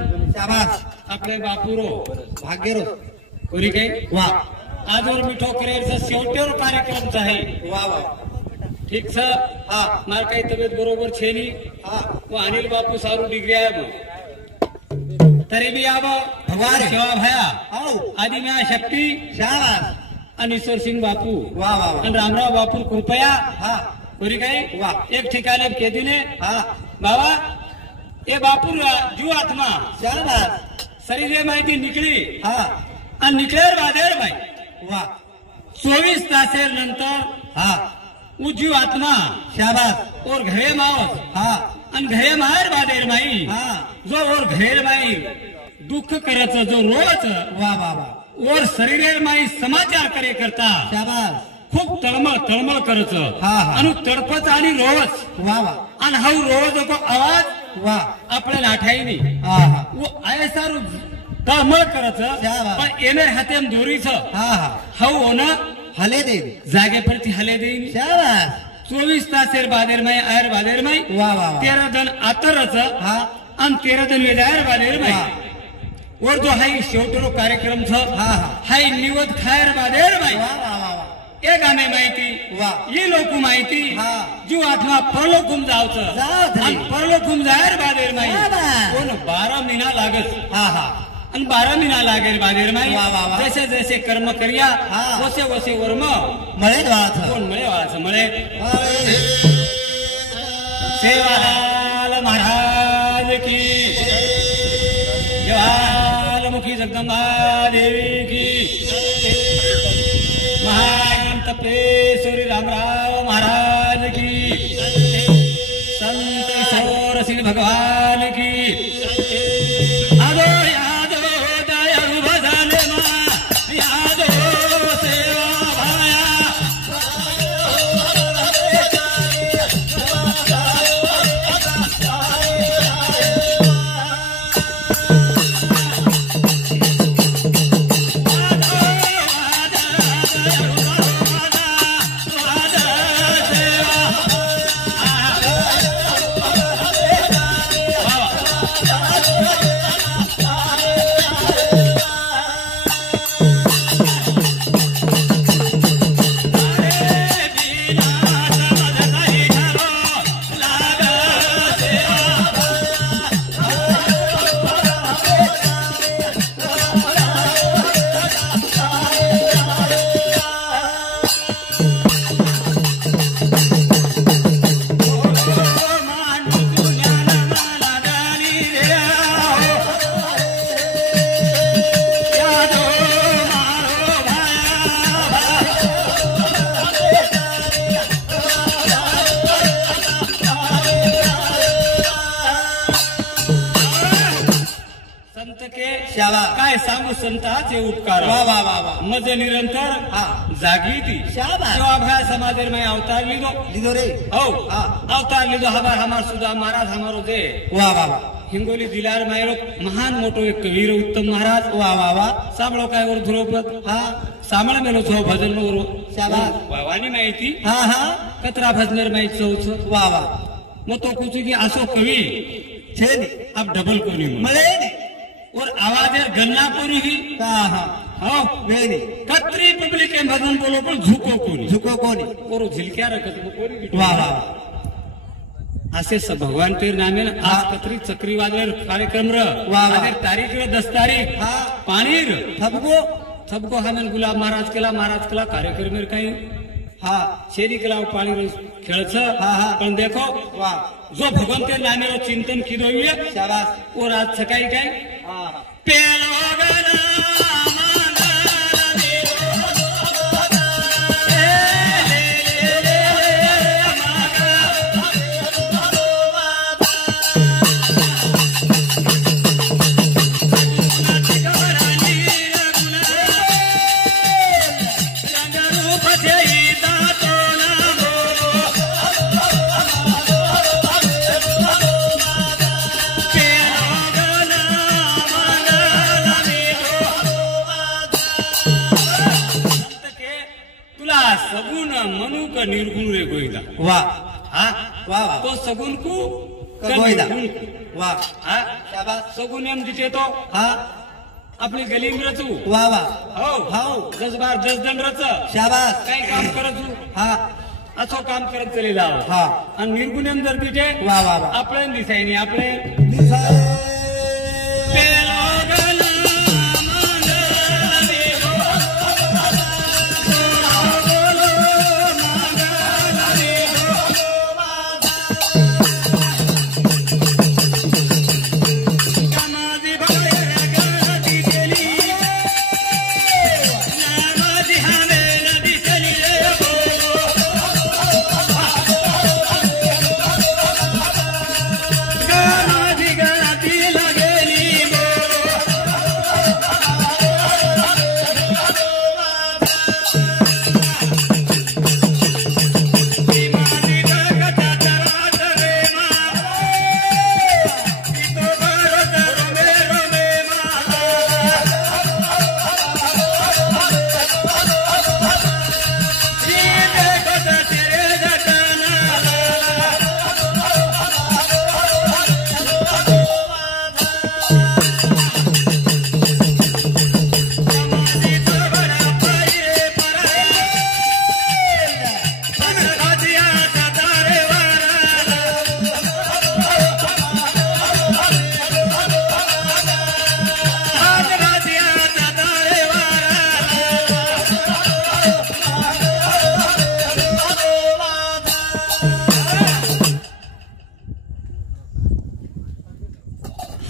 शाबास आपले बापूरो भाग्यरो कोणी काही वा आजवर मिठो करेरचा शेवटेवर कार्यक्रम आहे वा वा ठीक सर हा मार काही तब्येत बरोबर छे नी हा वो अनिल बापू सारू डिग्री आहे मग तरी बी आब भगवान सेवा भया आओ आदि म्या शक्ती शाबास आणि ईश्वर सिंग बापू वा वा वा आणि रामराव बापू कृपया हा कोणी काही वा एक ठिकाणी केदीने हा बाबा ए बापू जीव आत्मा शाबास शरीर माहिती निकली हा आणि निकलेर बादेर भाई वा 24 तासेर नंतर हा वो जीव आत्मा शाबास और घरे मावस हा आणि घरे माहेर बादेर माई हा जो और घेर माई दुःख करच जो रोच वा वा वा और शरीरेर माई समाचार करे करता शाबास खूप तळमळ करच हा, हा. आणि तडपच आणि रोज वा वा आणि हा रोज को आवाज वा आपल्याला आठाईनी हा हा वो ऐसा तळमळ करच शाबास. पण येणार हातेम दोरीच हा हा हाऊ होना हले दे जागेपरती हले देईन शाबास 24 तासेर बादेर माई आयर बादेर माई वा वा वा 13 दन आतरच हा आणि 13 दन वेदायर बादेर माई वा. और जो हाई शेवटरो कार्यक्रम छ हा हा हाई निवत खायर बादेर माई वा वा वा वा एक आम्ही माहिती वा ये लोक माहिती हा. जीव आत्मा परलोकूम जावचं जाव धरी. आणि परलोकूम जायर बादेर माई शाबास. कोण 12 महिना लागत हा हा आणि 12 महिना लागेल बादेर माई वा, वा, वा. जैसे जैसे कर्म करिया हा. वसे वसे वर्म मळे वाच कोण मळे वाच मळे सेवालाल महाराज की ज्वालामुखी जगदंबा देवी की महान तपेश्वरी रामराव महाराज की संत किशोर सिंह भगवान की आदो यादो दयाळु भजन मा यादो सेवा भाया संत के शाबास. काय सांगू संताचे उपकार वा वा वा वा मज निरंतर हा. जागी ती शाबास. सेवा भया समाधेर में अवतार लीधो लिदो रे हो हा. अवतार लीधो हमार सुधा महाराज हमारो दे वा वा वा हिंगोली जिल्हार मायरो महान मोठो एक कवीर उत्तम महाराज वा वा वा सामळो काय वर ध्रुवपद हा सामळ मेलो छो भजन वर शाबास. वाणी माहिती हा हा कतरा भजनेर माहिती चौच वा वा मग तो कुछ की असो कवी छे नी अब डबल कोणी म्हण. मळे नी और आवाज गन्ना कोणी ही हा हा हो वे नी कतरी पब्लिक के भजन बोलो पण झुको कोणी झुको कोणी और झिलक्या रखत कोणी वा वा असे भगवान तेर नामे आज कतरी चक्री वाजवेर कार्यक्रम र वा. आज तारीख र 10 तारीख हा पाणीर थबगो सबको हमें गुलाब महाराज केला कार्यक्रम काही हा शेरी केला पाणी र खेळच हा, हा. पण देखो वा जो भगवान तेर नामे चिंतन किदो ये शाबास और आज सकाळी काय हा हा पेलो गना सगुण मनुक निर्गुण रे गोईला वा हा वा वा तो सगुन को गोयदा वा हा शाबास सगुन एम दिचे तो हा आपली गली में रचू वा वा हो हाव 10 बार 10 जण रच शाबास काही काम करत हा असो काम करत चलेला हा आणि निर्गुण एम जर दिचे वा वा वा आपले दिसायनी आपले दिसाय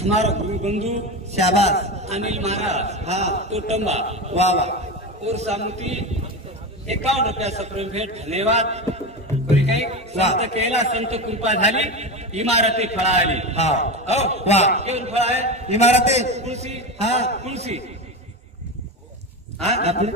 हमारा गुरु बंधु शाबास अनिल महाराज हा तो टंबा वा वा और सामुती 51 रुपया सप्रेम भेट धन्यवाद बरी काही संत केला संत कृपा झाली इमारती फळाली हा हो वा केवळ फळ आहे इमारती तुळशी हा तुळशी हा आपले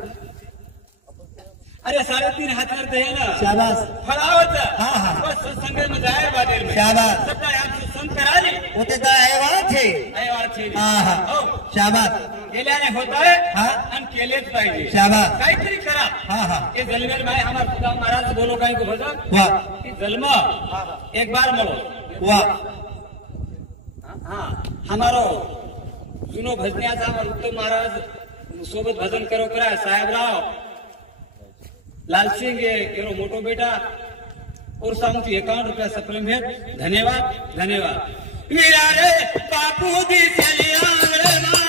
अरे 3.5 हजार दे ना शाबास फळावत हा, हा. बस संघ में जाए बादेर में शाबास सकाळी आमचे संत राजे होते तर आहे थे ऐवाचे हा हा हो शाबास गेल्याने होत आहे हा आणि केलेच पाहिजे शाबास काहीतरी करा हा हा ये जलमेर भाई हमारे खुदा महाराज बोलो काही को भजन वा कि जन्म एक बार मरो वा हाँ हमारो जुनो भजनियाचा हमारे उत्तम महाराज सोबत भजन करो करा साहेबराव लाल सिंह एरो मोटो बेटा और सामुती 51 रुपया सप्रेम भेट धन्यवाद धन्यवाद मीरा रे बापू दी चलिया रे मां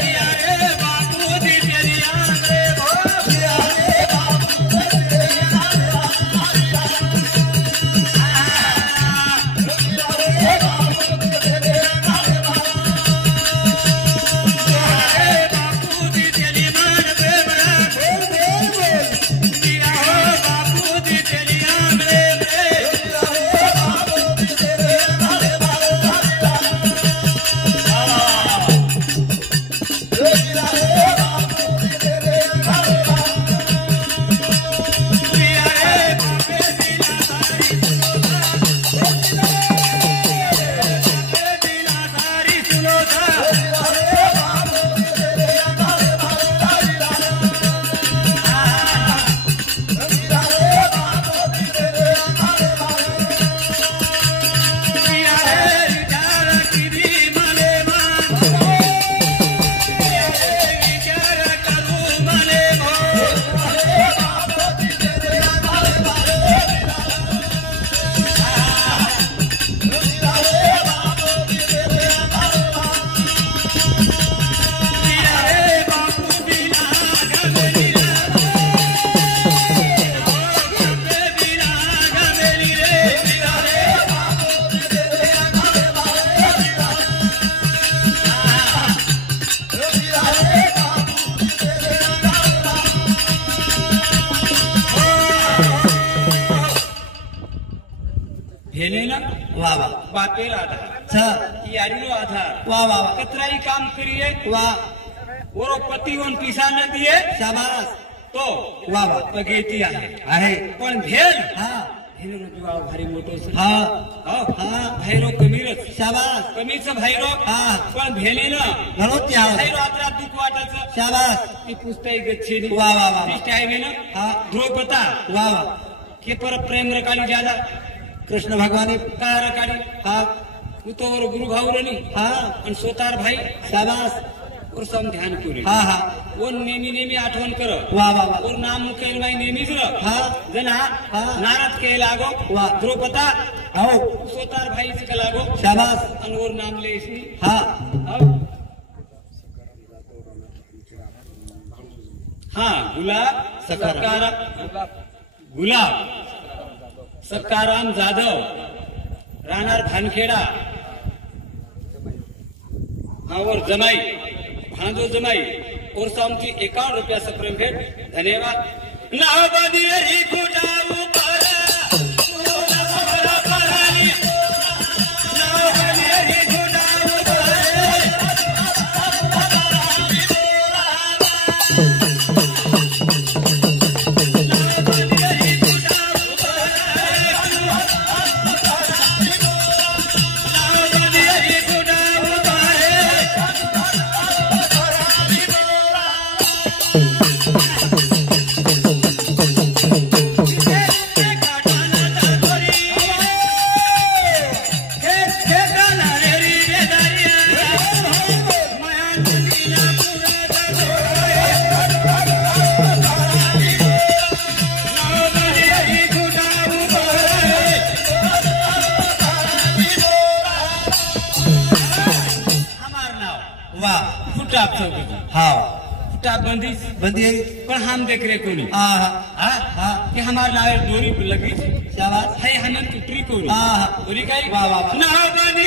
मीरा रे बापू दी चलिया रे भो मीरा रे बापू दी चलिया रे बापू दी चलिया बापू दी चलिया रे भेलेला वा वा बापेर आधार छ यारीरो आधार वा वा वा कतराई काम करिए वा ओरो पति ओन पिसा न दिए शाबास तो वा वा पगेती आहे पण भेल हा भेलेरो जीवा भारी मोठो हा हो हा भाईरो कमीरच शाबास कमीच भाईरो हा पण भेलेनं घरोच यावं भाईरो आत्रा दुख वाटायचं शाबास ती पुस्तक गच्छेनी वा वा वा ती टाइमेनं हा ध्रुपता वा वा के पर प्रेम रकाली ज्यादा कृष्ण भगवान का रकाली हाँ तू तो और गुरु भाऊ रनी हाँ आणि स्वतार भाई शाबास और सम ध्यान करू हाँ हाँ वो नेहमी आठवण कर वाह वाह वाह और नाम मुकेल बाई नेहमीच हाँ जना हाँ नाराज के लागो वाह द्रौपदा आओ स्वतार भाई से लागो शाबास आणि और नाम ले इसनी हाँ हाँ गुलाब सकाराम जाधव राहणार भानखेडा हाँ और जमाई भांजो जमाई और सामची 51 रुपया प्रेम भेट धन्यवाद नावदी हरी गुजाऊ बंदी पर हम देख रहे कोनी हाँ कि हमारे नावे डोरी लगी शाबाश है हनन टुटरी कोनी डोरी का वाह वाह वाह ना बनी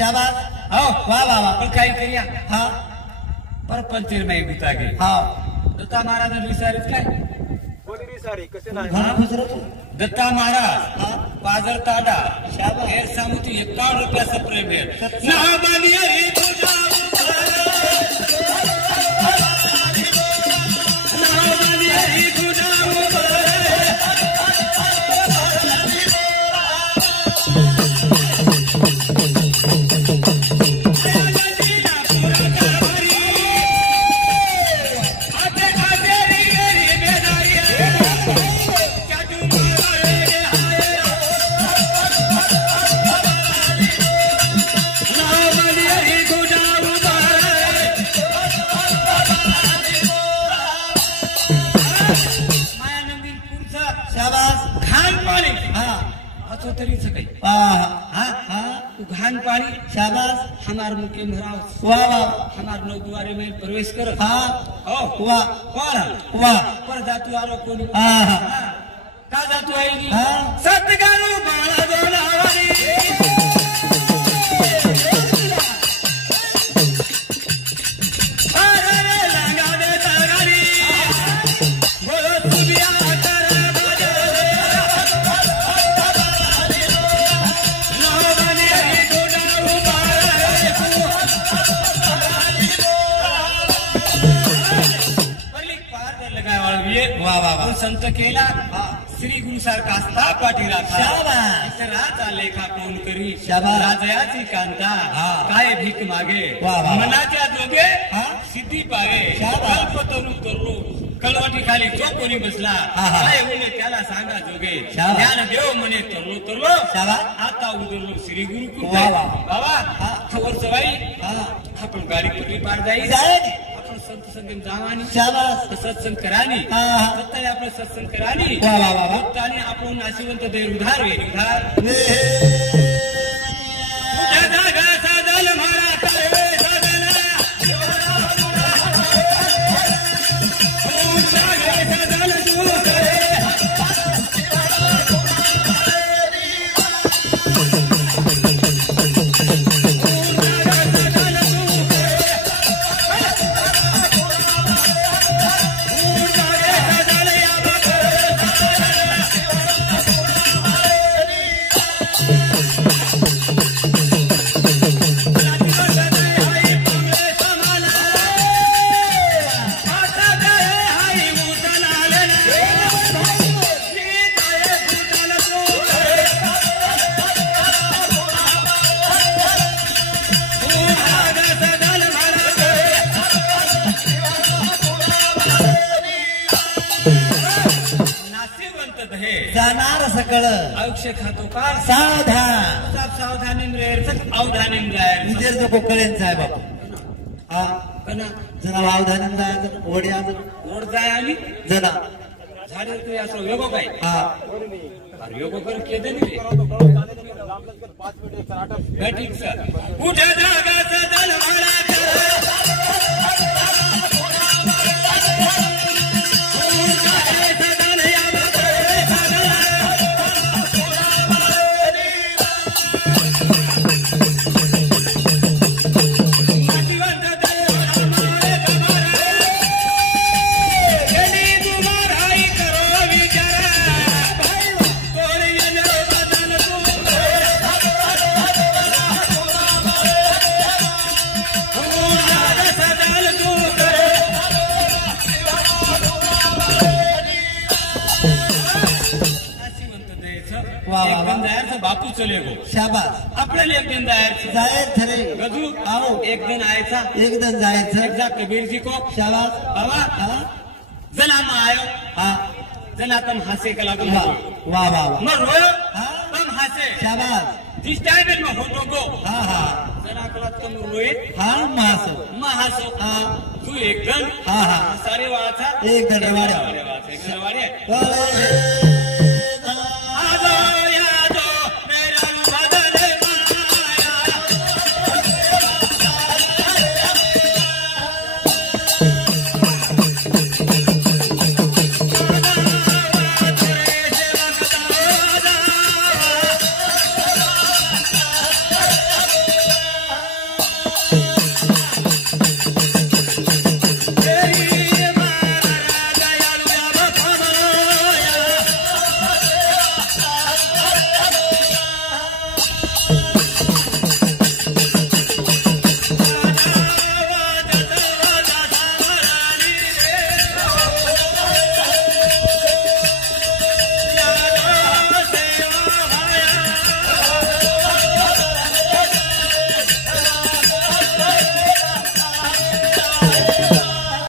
शाबाश हाँ वाह वाह वाह पर काही करिया हाँ पर पंचीर में गुता गई हाँ दत्ता महाराज विचारित काय हाँ खुश रहो दत्ता महाराज बाजार ताडा हेर सामुती 51 रुपया प्रेम भेट ना बनी हरी घान पानी शाबाश हमार मुके भराव वाह वाह हमार नौ दुआरे में प्रवेश कर हाँ ओ वाह कौन वाह पर जातु आरो कोनी हाँ का जातु आईनी हाँ सतगुरु बाणा दोनावारी संत केला श्री गुरु सारखा पाठी राखा राजा लेखा कोण करी राजयाची कांता काय भीक मागे मनाच्या जोगे सिद्धी पावे कल्पतरू तरलो कलवटी खाली जो कोणी बसला काय म्हणे त्याला सांगा जोगे ज्ञान देव म्हणे तरलो तरलो आता उदरलो श्री गुरु बाबा खबर सवाई आपण गाडी पटली पार जाई संत संगम जावानी सत्संग करानी आपण सत्संग करानी आपण नाशिवंत देर उधार वे उधार नाशिवंत हे जाणार सकळ आयुष्य खातो का सावधान सावधानी रे अवधानी जाय विजय कोकळेन साहेब हा कना जना वावधान जायचं वड्या ओढ जाय आणि जना झाडे तू असं योगो काय हा अरे योगो कर केदे नी ठीक सर कुठे जागाचं दलवाडा बापू चले गो शाबास आपल्याला एक दिन जायचं जायर ठरे गजू आओ एक दिन आयचा एक दिन जायचं एकदा कबीर जी को शाबास बाबा हा जना मा आयो हा जना तम हंसे कला को वाह वाह वाह मैं रोयो हा तम हंसे शाबास जिस टाइम में फोटो को हा हा जना कला तुम रोए हा मासो मैं हंसो हा तू एक दिन हा हा सारे वाचा एक दिन रवाड्या एक दिन रवाड़े वाले